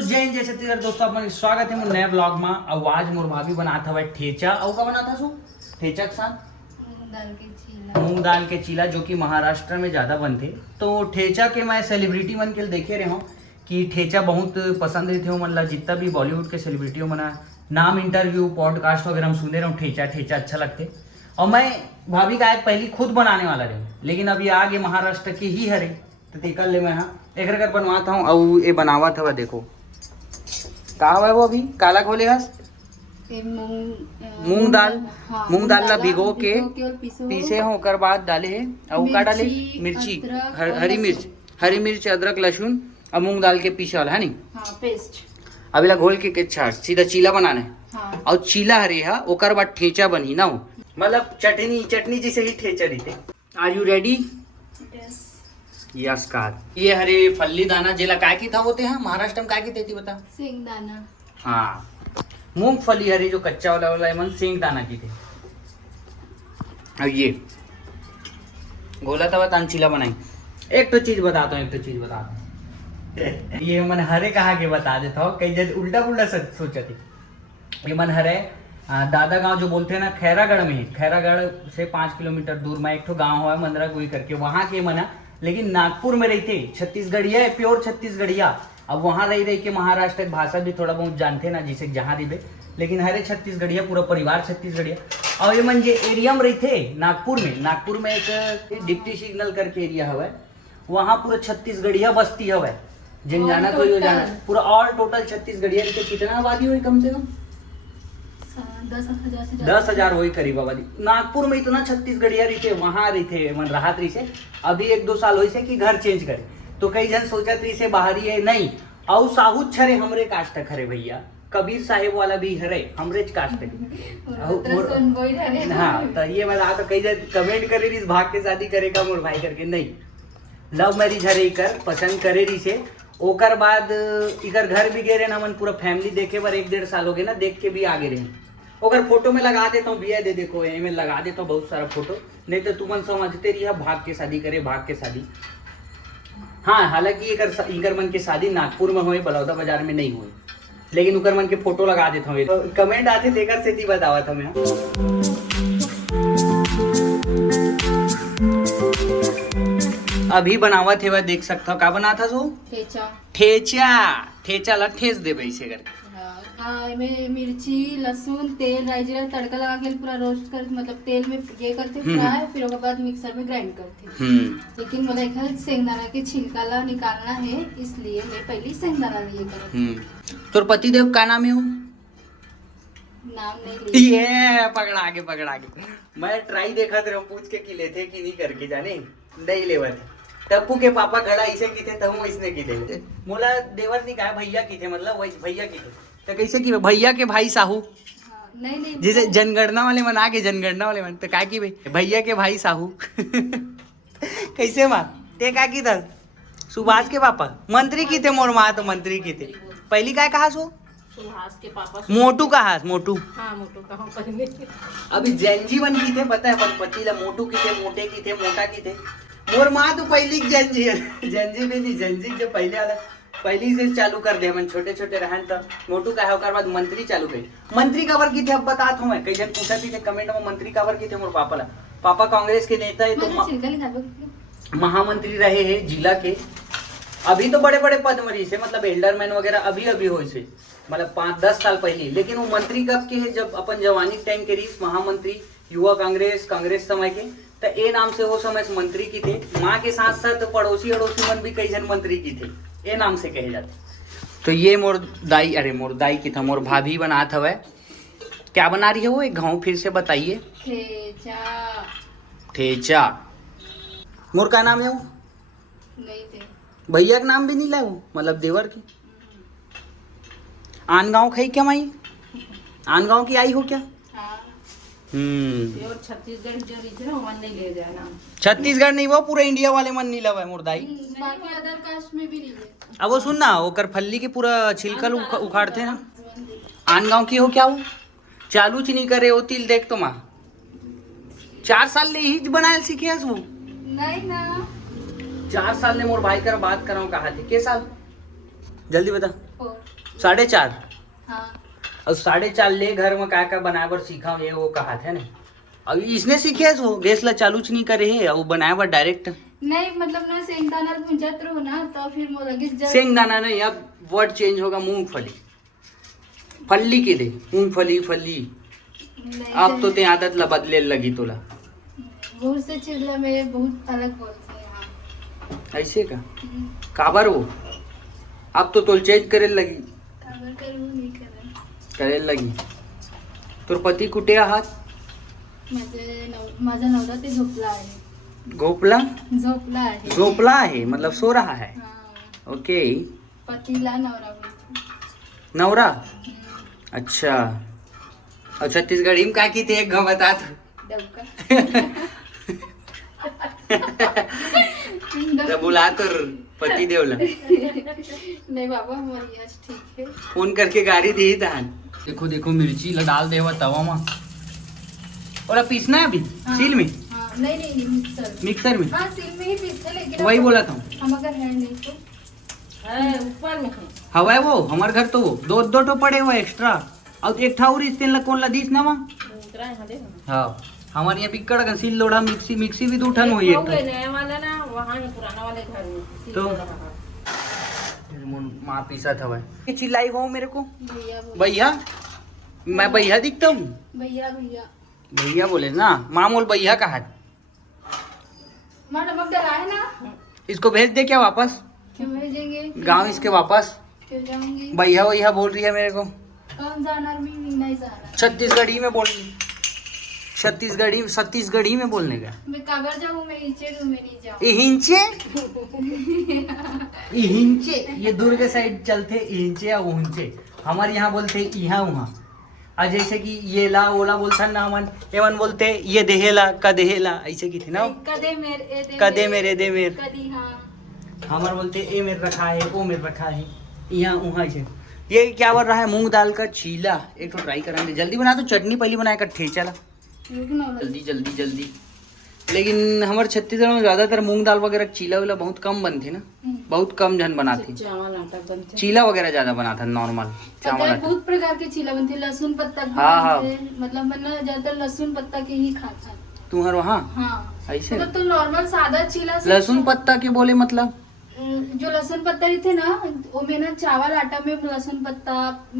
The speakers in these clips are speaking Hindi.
तो जय हिंद जय छत्तीसगढ़ दोस्तों, अपन स्वागत है मोर नया ब्लॉग में। अब आज मोर भाभी बनात हवे ठेचा। और का बनाता सो ठेचा के साथ मूंग दाल के चीला, जो कि महाराष्ट्र में ज्यादा बनते। तो ठेचा के मैं सेलिब्रिटी मन के देखे रहे हूँ कि ठेचा बहुत पसंद रहते हो मन ला। जितना भी बॉलीवुड के सेलिब्रिटी मना नाम इंटरव्यू पॉडकास्ट वगैरह हम सुने रहे ठेचा ठेचा अच्छा लगते। और मैं भाभी का एक पहली खुद बनाने वाला रहे, लेकिन अभी आगे महाराष्ट्र के ही हरे तो तेकर ले मैं एक रकर बनवाता हूँ। और ये बनावा था देखो का है वो अभी काला खोले हस मूंग दाल। मूंग दाल ला भिगो के पीसे हो ओकर बाद डाले है और का डाले मिर्ची हरी मिर्च अदरक लहसुन और मूंग दाल के पीसे वाला है नी पेस्ट। अभी ला घोल के छाट सीधा चीला बनाना है। और चीला हरे है ओकर बाद ठेचा बनी ना, मतलब चटनी जैसे ही ठेचा रहते। Are you ready? यस का ये हरे फल्ली दाना जेला काय की था होते हैं महाराष्ट्र में काय की थी बता? सेंग दाना। हाँ मूंगफली हरे जो कच्चा वाला मन सेंग दाना की थे। और ये गोला तवा तांचीला बनाई। एक तो चीज बताता हूँ ये मन हरे कहा के बता देता हूँ, कई जगह उल्टा पुल्टा सोचा थी। ये मन हरे दादा गांव जो बोलते हैं ना खैरागढ़ में, खैरागढ़ से 5 किलोमीटर दूर में एक तो गांव है मंदरा गुई करके, वहां के मना। लेकिन नागपुर में रहते छत्तीसगढ़िया है, प्योर छत्तीसगढ़िया। अब वहां रह के महाराष्ट्र की भाषा भी थोड़ा बहुत जानते ना, जिसे जहाँ दिबे। लेकिन हरे छत्तीसगढ़िया, पूरा परिवार छत्तीसगढ़िया। और ये मन जे एरिया में रहते नागपुर में एक डिप्टी सिग्नल करके एरिया हवा, वहाँ पूरा छत्तीसगढ़िया बस्ती हवा। जिन जाना तो यो जाना पूरा ऑल टोटल छत्तीसगढ़िया रहते। कितना आबादी हुई कम से कम 10,000 वही करीब आबादी। नागपुर में इतना छत्तीसगढ़िया रहते, वहां रहते मन राहत रही से। अभी 1-2 साल हुई से कि घर चेंज करे, तो कई जन सोचत रही से बाहरी है नहीं। और साहूत छरे हमरे कास्ट खरे भैया, कबीर साहेब वाला भी हरे हमरे कास्ट हाँ। तो ये मैं तो कई जन कमेंट करे रही भाग के शादी करेगा मोर भाई करके, नहीं लव मैरिज हरे कर पसंद करे रही से। ओकर बाद इकर घर भी गए रहे ना मन, पूरा फैमिली देखे पर 1-1.5 साल हो गए ना, देख के भी आगे रहे। अगर फोटो में लगा देता हूँ भैया दे देखो में लगा देता हूँ बहुत सारा फोटो, नहीं तो तुमन समझते रही भाग के शादी करे भाग के शादी। हाँ हालांकि इकर मन के शादी नागपुर में हुए, बलौदा बाजार में नहीं हुए, लेकिन उकर मन के फोटो लगा देता हूँ। तो कमेंट आते देकर से बतावा था मैं। अभी बनावत है वह देख सकता हूँ का बना था सो ठेचा ला ठेस दे इसे करके। में मिर्ची लहसुन तेल राई जीरा तड़का लगा के पूरा रोस्ट कर, मतलब तेल में ये करते फ्राई, फिर उसके बाद मिक्सर में ग्राइंड करते। लेकिन मुझे एक सेंगदाना के छिलका ला निकालना है, इसलिए मैं पहले सेंगदाना लिए कर। तोर पति देव का नाम है वो? नाम नहीं ये पकड़ा के मैं ट्राई देखा थे पूछ के कि लेते कि नहीं करके, जाने नहीं लेवत। टप्पू के पापा खड़ा इसे की थे तब इसने की थे मोला देवर नहीं कहा भैया की थे, मतलब वही भैया की थे। तो कैसे की भैया के भाई साहू? नहीं जैसे जनगणना वाले मन आगे जनगणना वाले मन तो का की भाई भैया के भाई साहू कैसे माँ ते का की था? सुभाष के पापा मंत्री की थे, मोर माँ तो मंत्री की थे। पहली काय कहा सो सुभाष के पापा मोटू कहा मोटू। हाँ मोटू कहा पहले। अभी जैनजी वन की थे पता है, पति ला मोटू की थे, मोटे की थे, मोटा की थे। मोर माँ तो पहली जैनजी में नहीं, जैनजी जो पहले वाला पहली से चालू कर दे। हम छोटे रहन तो मोटू का है, ओकर बाद मंत्री चालू गई। मंत्री कवर की थे अब बताता हूँ मैं, कई जन पूछा थे कमेंट में मंत्री कवर की थे। मोर पापा ला पापा कांग्रेस के नेता है, तो महामंत्री रहे हैं जिला के। अभी तो बड़े पद में रही से, मतलब एल्डरमैन वगैरह अभी हो से, मतलब 5-10 साल पहले। लेकिन वो मंत्री कब के है? जब अपन जवानी टाइम के रही महामंत्री युवा कांग्रेस समय के, तो ए नाम से वो समय मंत्री की थे। माँ के साथ साथ पड़ोसी मन भी कई जन मंत्री की थे, ए नाम से कहे जाते। तो ये मोर दाई की था, मोर भाभी बनात हवे। क्या बना रही है वो? एक घाव फिर से बताइए। ठेचा। मोर का नाम है वो? नहीं थे भैया का नाम भी नहीं लाए वो, मतलब देवर की। आन गाँव खाई क्या माई? आन गाँव की आई हो क्या? छत्तीसगढ़ जो रीजन है मन नहीं ले जाए नाम। छत्तीसगढ़ नहीं, वो पूरा इंडिया वाले मन नहीं लवा मुर्दाई। बाकी अदर कास्ट में भी नहीं है। अब वो सुन ना ओकर फल्ली के पूरा छिलकल उखाड़ते ना। आन गाँव की हो क्या वो? चालू च नहीं करे हो तिल देख तो माँ 4 साल ले ही बनाए सीखे वो नहीं ना। 4 साल ने मोर भाई कर बात कराऊं कहा थे के साल जल्दी बता। 4 4:30 हाँ और 4:30 ले घर में का बनाए बर सीखा ये वो कहा थे ना। अब इसने सीखे है वो गैस ला चालू नहीं करे है और बनाए बर डायरेक्ट नहीं मतलब ना शेंगदाना भुंजत रहो ना तो फिर वो लगी शेंगदाना नहीं, अब वर्ड चेंज होगा मूंगफली। फल्ली के दे मूंगफली फली। अब तो ते आदत ला बदले लगी तोला। बहुत से चीज ला में बहुत अलग बोलते हैं यहाँ। ऐसे का काबर वो अब तो तोल चेंज करे लगी काबर करू नहीं करत करे लगी। तोर पती कुठे आहात? माझा नवरा ते झोपला आहे. गोपला झोपला आहे. झोपला आहे मतलब सो रहा है। हाँ. ओके पतीला नवरा बोलते. नवरा अच्छा। और छत्तीसगढ़ी में का की थे एक बतात डबका. तो बुला तोर पति देवला नहीं बाबा हमारी यश ठीक है. फोन करके गाड़ी दी धान। देखो देखो मिर्ची ला डाल देवा तवा में और अब पीसना है अभी सील में। हाँ, नहीं मिक्सर में हाँ सील में ही पीसते लेकिन वही बोला था हम अगर है नहीं तो ऊपर में हवा है वो हमारे घर तो वो दो तो पड़े हुए एक्स्ट्रा और एक ठाउर इस तेल कौन ला दीस ना वहाँ। हाँ हमारे यहाँ बिकड़ का सील लोड़ा मिक्सी भी दो ठन हुई एक वाला ना वहाँ पुराना वाले घर में तो माँ पीसा था भाई चिल्लाई वो मेरे को भैया मैं भैया दिखता हूँ। भैया भैया भैया बोले ना मामूल भैया का हाथ माँ नमक डला है ना। इसको भेज दे क्या वापस? क्यों भेजेंगे गांव इसके वापस। क्यों जाऊंगी? भैया भैया बोल रही है मेरे को। कौन जाना नहीं जाना। छत्तीसगढ़ी में बोल रही छत्तीसगढ़ी में बोलने का। मैं काबर जाऊँ मैं नीचे मैं नहीं जाऊँ। इहिंचे इहिंचे ये दुर्ग साइड चलते इहिंचे या उहिंचे हमारे यहाँ बोलते यहाँ वहाँ। और जैसे कि ये ला ओला बोलता ना मन एवन बोलते ये देहेला का देहेला ऐसे की थी ना कदे मेरे कदे मेरे दे मेर कदी हाँ हमारे बोलते ए मेर रखा है ओ मेर रखा है यहाँ वहाँ से। ये क्या बन रहा है मूंग दाल का चीला एक तो ट्राई कराएंगे जल्दी बना तो चटनी पहले बनाया कर ठेचा ला जल्दी जल्दी जल्दी। लेकिन हमारे छत्तीसगढ़ में ज्यादातर मूंग दाल वगैरह चीला वाला बहुत कम बनते ना बहुत कम जन बनाते। चीला वगैरह ज्यादा बना था नॉर्मल चावल आटा। बहुत प्रकार के चीला बनते लहसुन पत्ता हाँ मतलब मैंने ज्यादातर लहसुन पत्ता के ही खाता। तुम्हारे वहाँ हाँ ऐसे मतलब तो नॉर्मल सादा चीला लहसुन पत्ता के बोले मतलब जो लहसुन पत्ता रहते ना वो में ना चावल आटा में लहसुन पत्ता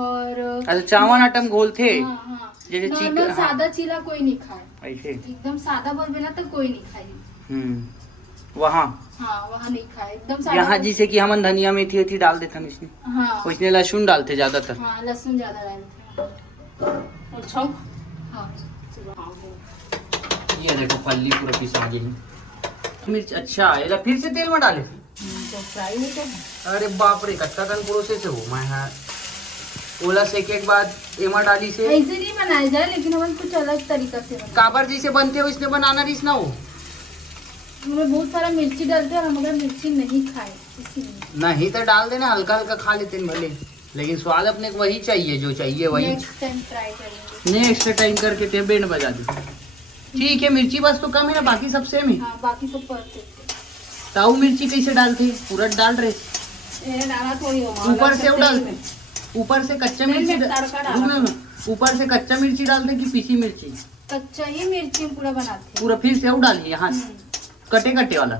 और अच्छा चावल आटा में घोलते हाँ जैसे नॉर्मल सादा चीला कोई नहीं खाए ऐसे एकदम सादा बोल ना तो कोई नहीं खाई। वहाँ हाँ वहाँ नहीं खाए एकदम सादा। यहाँ जिसे कि हम धनिया मेथी वेथी डाल देते हम इसमें। हाँ उसने लहसुन डालते ज्यादातर। हाँ लहसुन ज्यादा डालते हैं। अच्छा हाँ ये देखो पल्ली पूरा पिसा गई मिर्च। अच्छा ये फिर से तेल में डाले तो फ्राई नहीं करना। अरे बाप रे कच्चा कन प्रोसेस है वो मैं हाँ ओला सेके के बाद एमा डाली से ऐसे नहीं बनाया जाए लेकिन हम कुछ अलग तरीका से बनाते काबर जैसे बनते हो इसने बनाना रिस ना हो। हैं। बहुत सारा मिर्ची डालते हैं और हम अगर मिर्ची नहीं खाए इसीलिए नहीं तो डाल देना हल्का हल्का खा लेते हैं भले लेकिन स्वाद अपने को वही चाहिए जो चाहिए वही। नेक्स्ट टाइम ट्राई करेंगे। नेक्स्ट टाइम करके ते बैंड बजा दो। ठीक है मिर्ची बस तो कम है ना बाकी सब सेम है। हाँ बाकी सब परफेक्ट है। ताऊ मिर्ची कैसे डालते पूरा डाल रहे ये डाला थोड़ी होगा ऊपर से वो डालते ऊपर से कच्चा मिर्ची तड़का डाला। ऊपर से कच्चा मिर्ची डालते कि पीसी मिर्ची? कच्चा ही मिर्ची हम पूरा बनाते हैं। पूरा फिर से वो डालिए यहाँ कटे कटे वाला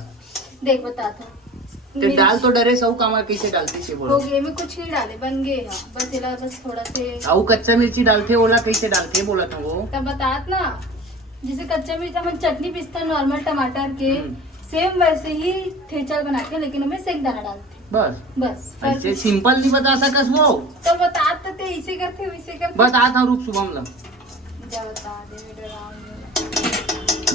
देख बताता हूँ। तो डाल तो डरे सौ कामा कैसे डालते से हो बोलो गए में कुछ नहीं डाले बन गए हाँ बस इला बस थोड़ा से ताऊ कच्चा मिर्ची डालते ओला कैसे डालते बोला था वो तब बतात ना जैसे कच्चा मिर्च हम चटनी पीसते हैं नॉर्मल टमाटर के सेम वैसे ही ठेचा बना के लेकिन हमें सेंगदाना डालते बस बस ऐसे सिंपल नहीं बता सकस वो तो बतात तो ऐसे करते वैसे करते बता था रूप शुभम ला जा बता दे मेरे राम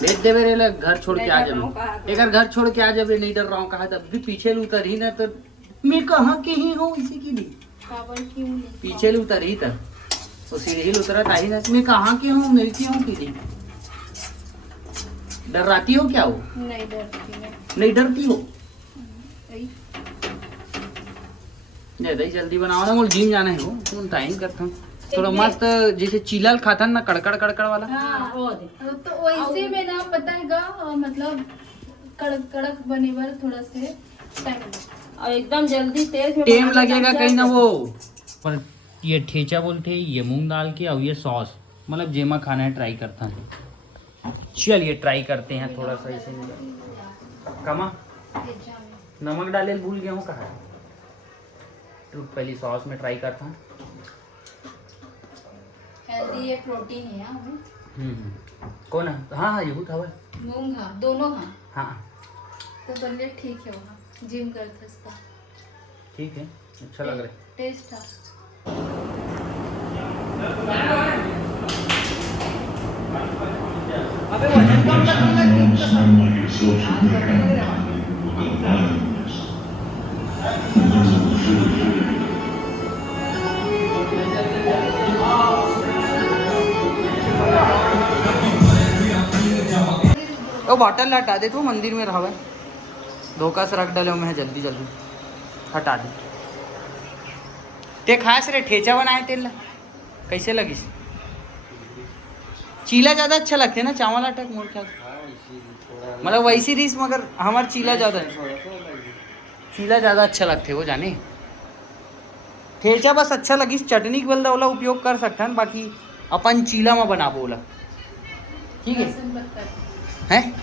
भेज दे मेरे लग घर छोड़ के आ जाबे एक घर छोड़ के आ जाबे नहीं डर रहा हूँ कहा तब भी पीछे उतर ही ना तो मैं कहाँ के ही हूँ इसी की दी काबर क्यों नहीं पीछे उतर ही तर तो सीढ़ी उतरा था ही ना मैं कहाँ की हूँ मिलती हूँ की दी डराती हो क्या हो? नहीं डरती मैं नहीं डरती हो? वही। नहीं जल्दी बनाओ ना मुझे जिम जाना है वो तुम टाइम करता हूँ थोड़ा मस्त जैसे चीला खाता ना कड़कड़ कड़कड़ वाला। हाँ तो वैसे में ना बताएगा मतलब कड़क कड़क बने पर थोड़ा से टाइम और एकदम जल्दी तेज में टेम बनाने लगेगा लग कहीं ना जाते। वो। पर ये ठेचा बोलते हैं, ये मूंग दाल के, और ये सॉस, मतलब जेमा खाना है ट्राई करता है। चलिए ट्राई करते हैं थोड़ा सा इसे। कमा नमक डाले भूल गया हूँ कहा। तो पहली सॉस में ट्राई करता हूँ। हेल्दी है, प्रोटीन है हमें। कौन है? हाँ हाँ यहू था वह। मूंग हाँ, दोनों हाँ। हाँ तो बनने ठीक है वहाँ, जिम करते इसका। ठीक है, अच्छा लग रहा है। टेस्ट था। अबे वजन कम लगने लग वो बॉटल हटा दे तू, मंदिर में रहा धोखा से रख डाले मैं जल्दी जल्दी हटा दे। ते खास रे ठेचा बनाए तेल कैसे लगिस? चीला ज़्यादा अच्छा लगते है ना, चावल आटा मोड़ क्या मतलब वैसी रिस, मगर हमार चीला ज़्यादा चीला ज़्यादा अच्छा लगते वो जाने। ठेचा बस अच्छा लगिस, चटनी के बलदा वाला उपयोग कर सकते हैं, बाकी अपन चीला में बना बोला ठीक है। हैं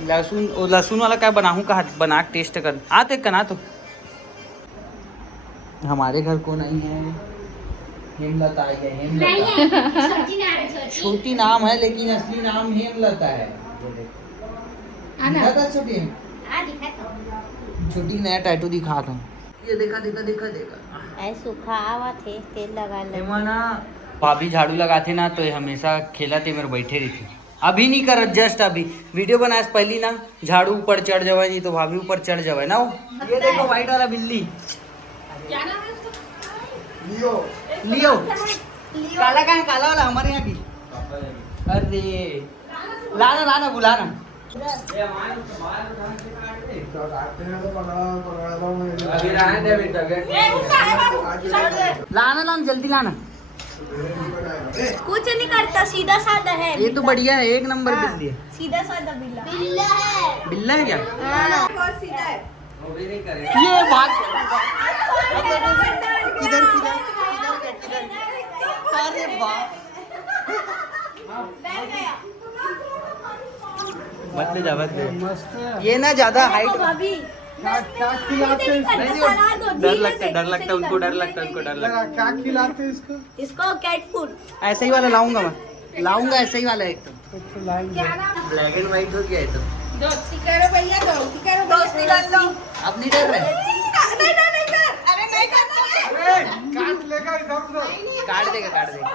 लहसुन, लहसुन वाला क्या बनाऊँ कहा, बना के टेस्ट कर आते कना। तो हमारे घर को नहीं है, हेमलता आई है। हेमलता छोटी नाम है लेकिन असली नाम हेमलता है। छोटी छोटी नया टैटू दिखा था। ये देखा देखा देखा देखा सूखा आवा थे तेल लगा ले ना। भाभी झाड़ू लगाते ना तो ये हमेशा खेलाते मेरे बैठे रहती। अभी नहीं कर, जस्ट अभी वीडियो बनाए पहली ना झाड़ू ऊपर चढ़ जावे नहीं तो भाभी ऊपर चढ़ जावे ना। वो ये देखो व्हाइट वाला बिल्ली, क्या नाम है उसका? लियो। लियो काला का है, काला वाला हमारे यहाँ की। अरे लाना लाना बुलाना। लाना लाना जल्दी लाना। कुछ नहीं करता, सीधा साधा है। ये तो बढ़िया है, एक नंबर बिल्ली है। सीधा साधा बिल्ला बिल्ला है। बिल्ला है क्या? बहुत सीधा है। ये बात किधर किधर अरे बाप मत ले जा मत ले। ये ना ज्यादा हाइट भाभी डर लगता उनको, डर लगता उनको, डर लगता। क्या खिलाते हैं इसको? इसको कैट फूड। ऐसे ही वाला लाऊंगा मैं, लाऊंगा ऐसे ही वाला एकदम कुछ लाएंगे। ब्लैक एंड व्हाइट हो गया है तो। दोस्ती करो भैया, दोस्ती करो, दोस्ती कर लो। अब नहीं डर रहे? नहीं कर, अरे नहीं करना। काट लेगा इधर उधर। काट देगा काट देगा।